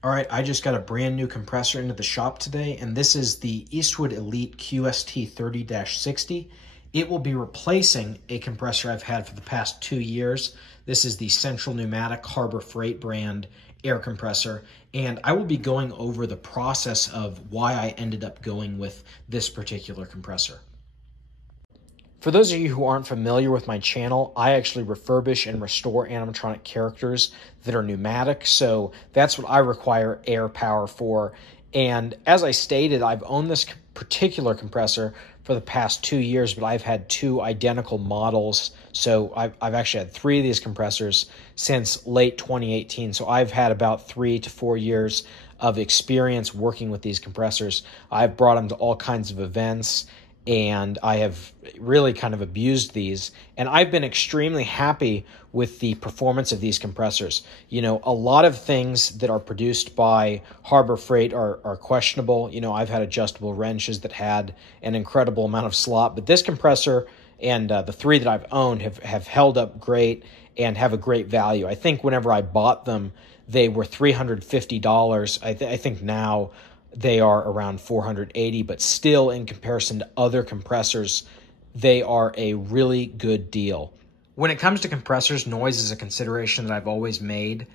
All right, I just got a brand new compressor into the shop today, and this is the Eastwood Elite QST 30-60. It will be replacing a compressor I've had for the past 2 years. This is the Central Pneumatic Harbor Freight brand air compressor, and I will be going over the process of why I ended up going with this particular compressor. For those of you who aren't familiar with my channel, I actually refurbish and restore animatronic characters that are pneumatic, so that's what I require air power for. And as I stated, I've owned this particular compressor for the past 2 years, but I've had 2 identical models. So I've actually had 3 of these compressors since late 2018. So I've had about 3 to 4 years of experience working with these compressors. I've brought them to all kinds of events, and I have really kind of abused these, and I've been extremely happy with the performance of these compressors. You know, a lot of things that are produced by Harbor Freight are questionable. You know, I've had adjustable wrenches that had an incredible amount of slop, but this compressor and the 3 that I've owned have held up great and have a great value. I think whenever I bought them, they were $350. I think now they are around $480, but still in comparison to other compressors, they are a really good deal. When it comes to compressors, noise is a consideration that I've always made.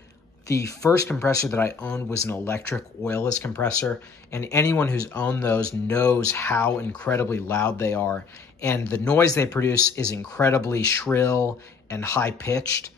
The first compressor that I owned was an electric oilless compressor, and anyone who's owned those knows how incredibly loud they are, and the noise they produce is incredibly shrill and high-pitched.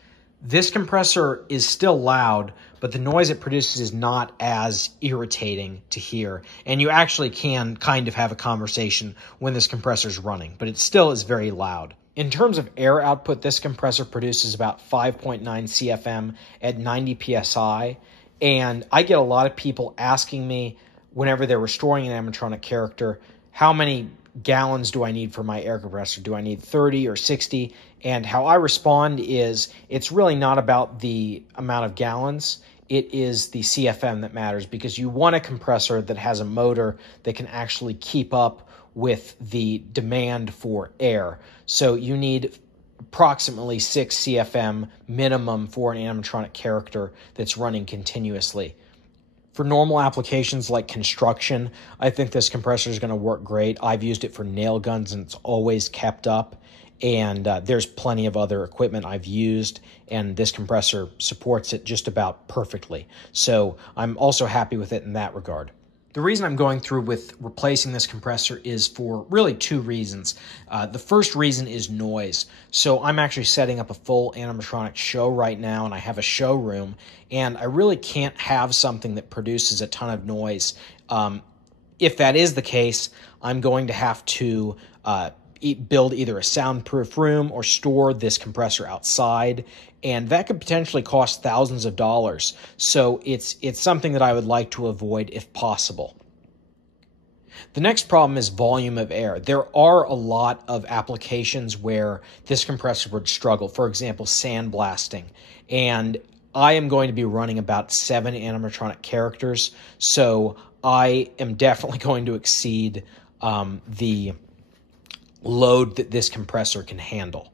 This compressor is still loud, but the noise it produces is not as irritating to hear. And you actually can kind of have a conversation when this compressor is running, but it still is very loud. In terms of air output, this compressor produces about 5.9 CFM at 90 PSI. And I get a lot of people asking me whenever they're restoring an animatronic character, how many gallons do I need for my air compressor? Do I need 30 or 60? And how I respond is it's really not about the amount of gallons. It is the CFM that matters, because you want a compressor that has a motor that can actually keep up with the demand for air. So you need approximately 6 CFM minimum for an animatronic character that's running continuously. For normal applications like construction, I think this compressor is going to work great. I've used it for nail guns, and it's always kept up. And there's plenty of other equipment I've used, and this compressor supports it just about perfectly. So I'm also happy with it in that regard. The reason I'm going through with replacing this compressor is for really 2 reasons. The first reason is noise. So I'm actually setting up a full animatronic show right now, and I have a showroom, and I really can't have something that produces a ton of noise. If that is the case, I'm going to have to build either a soundproof room or store this compressor outside, and that could potentially cost thousands of dollars. So it's something that I would like to avoid if possible. The next problem is volume of air. There are a lot of applications where this compressor would struggle. For example, sandblasting. And I am going to be running about 7 animatronic characters, so I am definitely going to exceed the load that this compressor can handle.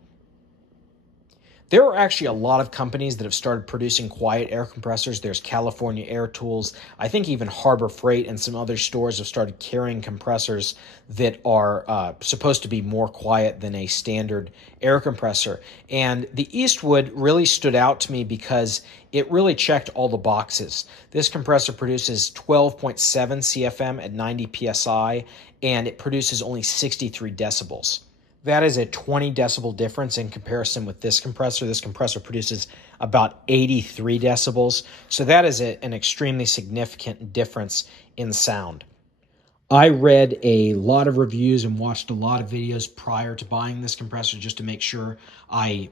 There are actually a lot of companies that have started producing quiet air compressors. There's California Air Tools. I think even Harbor Freight and some other stores have started carrying compressors that are supposed to be more quiet than a standard air compressor. And the Eastwood really stood out to me because it really checked all the boxes. This compressor produces 12.7 CFM at 90 PSI, and it produces only 63 decibels. That is a 20 decibel difference in comparison with this compressor. This compressor produces about 83 decibels. So that is an extremely significant difference in sound. I read a lot of reviews and watched a lot of videos prior to buying this compressor just to make sure I,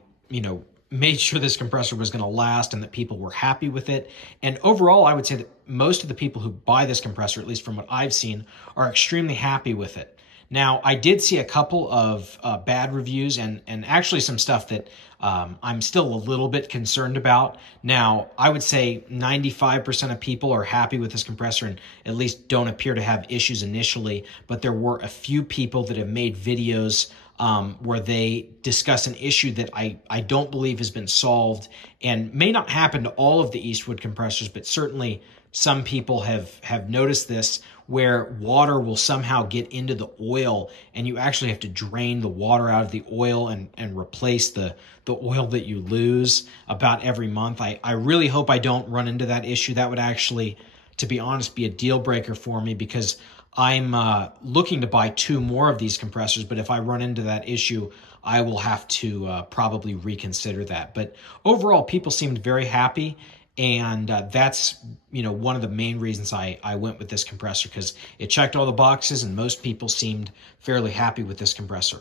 made sure this compressor was going to last and that people were happy with it. And overall, I would say that most of the people who buy this compressor, at least from what I've seen, are extremely happy with it. Now, I did see a couple of bad reviews and actually some stuff that I'm still a little bit concerned about. Now, I would say 95% of people are happy with this compressor and at least don't appear to have issues initially, but there were a few people that have made videos where they discuss an issue that I don't believe has been solved and may not happen to all of the Eastwood compressors, but certainly some people have noticed this, where water will somehow get into the oil and you actually have to drain the water out of the oil and replace the oil that you lose about every month. I really hope I don't run into that issue. That would actually, to be honest, be a deal breaker for me, because I'm looking to buy 2 more of these compressors, but if I run into that issue, I will have to probably reconsider that. But overall, people seemed very happy, and that's one of the main reasons I went with this compressor, because it checked all the boxes and most people seemed fairly happy with this compressor.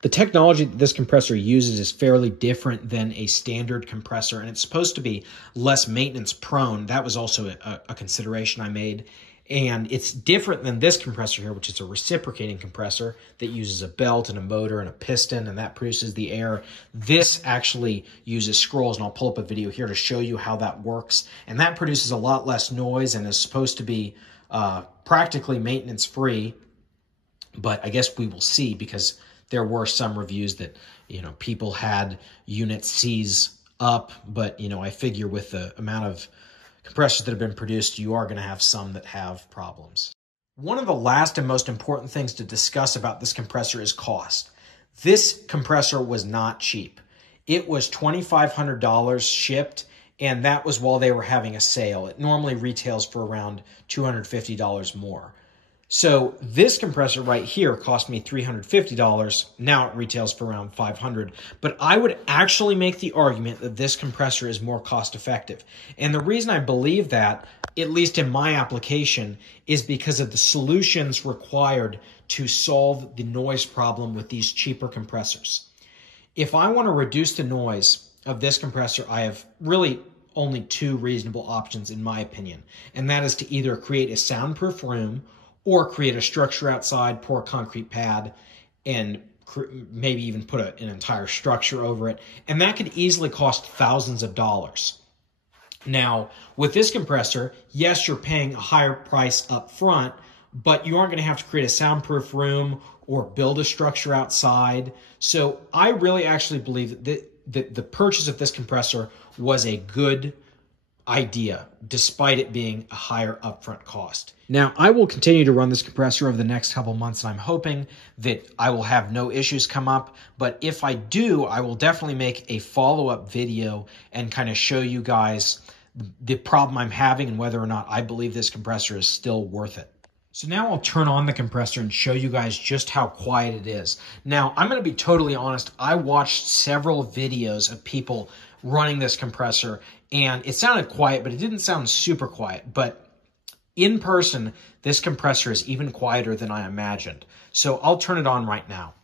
The technology that this compressor uses is fairly different than a standard compressor, and it's supposed to be less maintenance prone. That was also a consideration I made. And it's different than this compressor here, which is a reciprocating compressor that uses a belt and a motor and a piston, and that produces the air. This actually uses scrolls, and I'll pull up a video here to show you how that works. And that produces a lot less noise and is supposed to be practically maintenance-free. But I guess we will see, because there were some reviews that, people had units seize up. But, I figure with the amount of compressors that have been produced, you are going to have some that have problems. One of the last and most important things to discuss about this compressor is cost. This compressor was not cheap. It was $2,500 shipped, and that was while they were having a sale. It normally retails for around $250 more. So this compressor right here cost me $350. Now it retails for around $500. But I would actually make the argument that this compressor is more cost effective. And the reason I believe that, at least in my application, is because of the solutions required to solve the noise problem with these cheaper compressors. If I want to reduce the noise of this compressor, I have really only 2 reasonable options in my opinion. And that is to either create a soundproof room, or create a structure outside, pour a concrete pad, and maybe even put an entire structure over it. And that could easily cost thousands of dollars. Now, with this compressor, yes, you're paying a higher price up front, but you aren't going to have to create a soundproof room or build a structure outside. So I really actually believe that the purchase of this compressor was a good idea, despite it being a higher upfront cost. Now, I will continue to run this compressor over the next couple months, and I'm hoping that I will have no issues come up. But if I do, I will definitely make a follow-up video and kind of show you guys the problem I'm having and whether or not I believe this compressor is still worth it. So now I'll turn on the compressor and show you guys just how quiet it is. Now, I'm going to be totally honest. I watched several videos of people running this compressor, and it sounded quiet, but it didn't sound super quiet. But in person, this compressor is even quieter than I imagined. So I'll turn it on right now.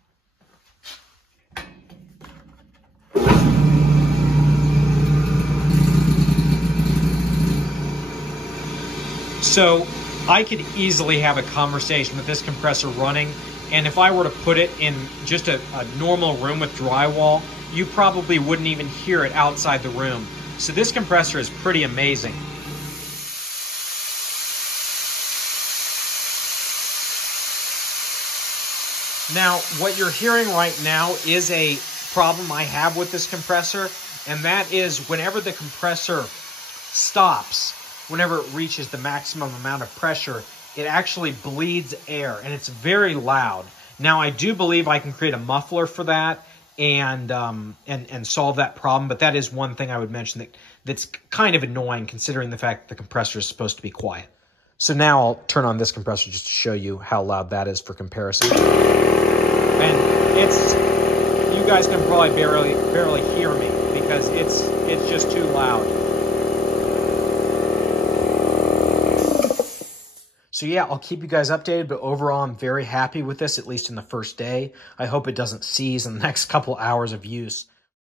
So I could easily have a conversation with this compressor running, and if I were to put it in just a normal room with drywall, you probably wouldn't even hear it outside the room. So this compressor is pretty amazing. Now, what you're hearing right now is a problem I have with this compressor, and that is whenever the compressor stops, whenever it reaches the maximum amount of pressure, it actually bleeds air, and it's very loud. Now, I do believe I can create a muffler for that and solve that problem, but that is one thing I would mention that's kind of annoying considering the fact that the compressor is supposed to be quiet. So now I'll turn on this compressor just to show you how loud that is for comparison. And you guys can probably barely hear me because it's just too loud. So yeah, I'll keep you guys updated, but overall I'm very happy with this, at least in the first day. I hope it doesn't seize in the next couple hours of use.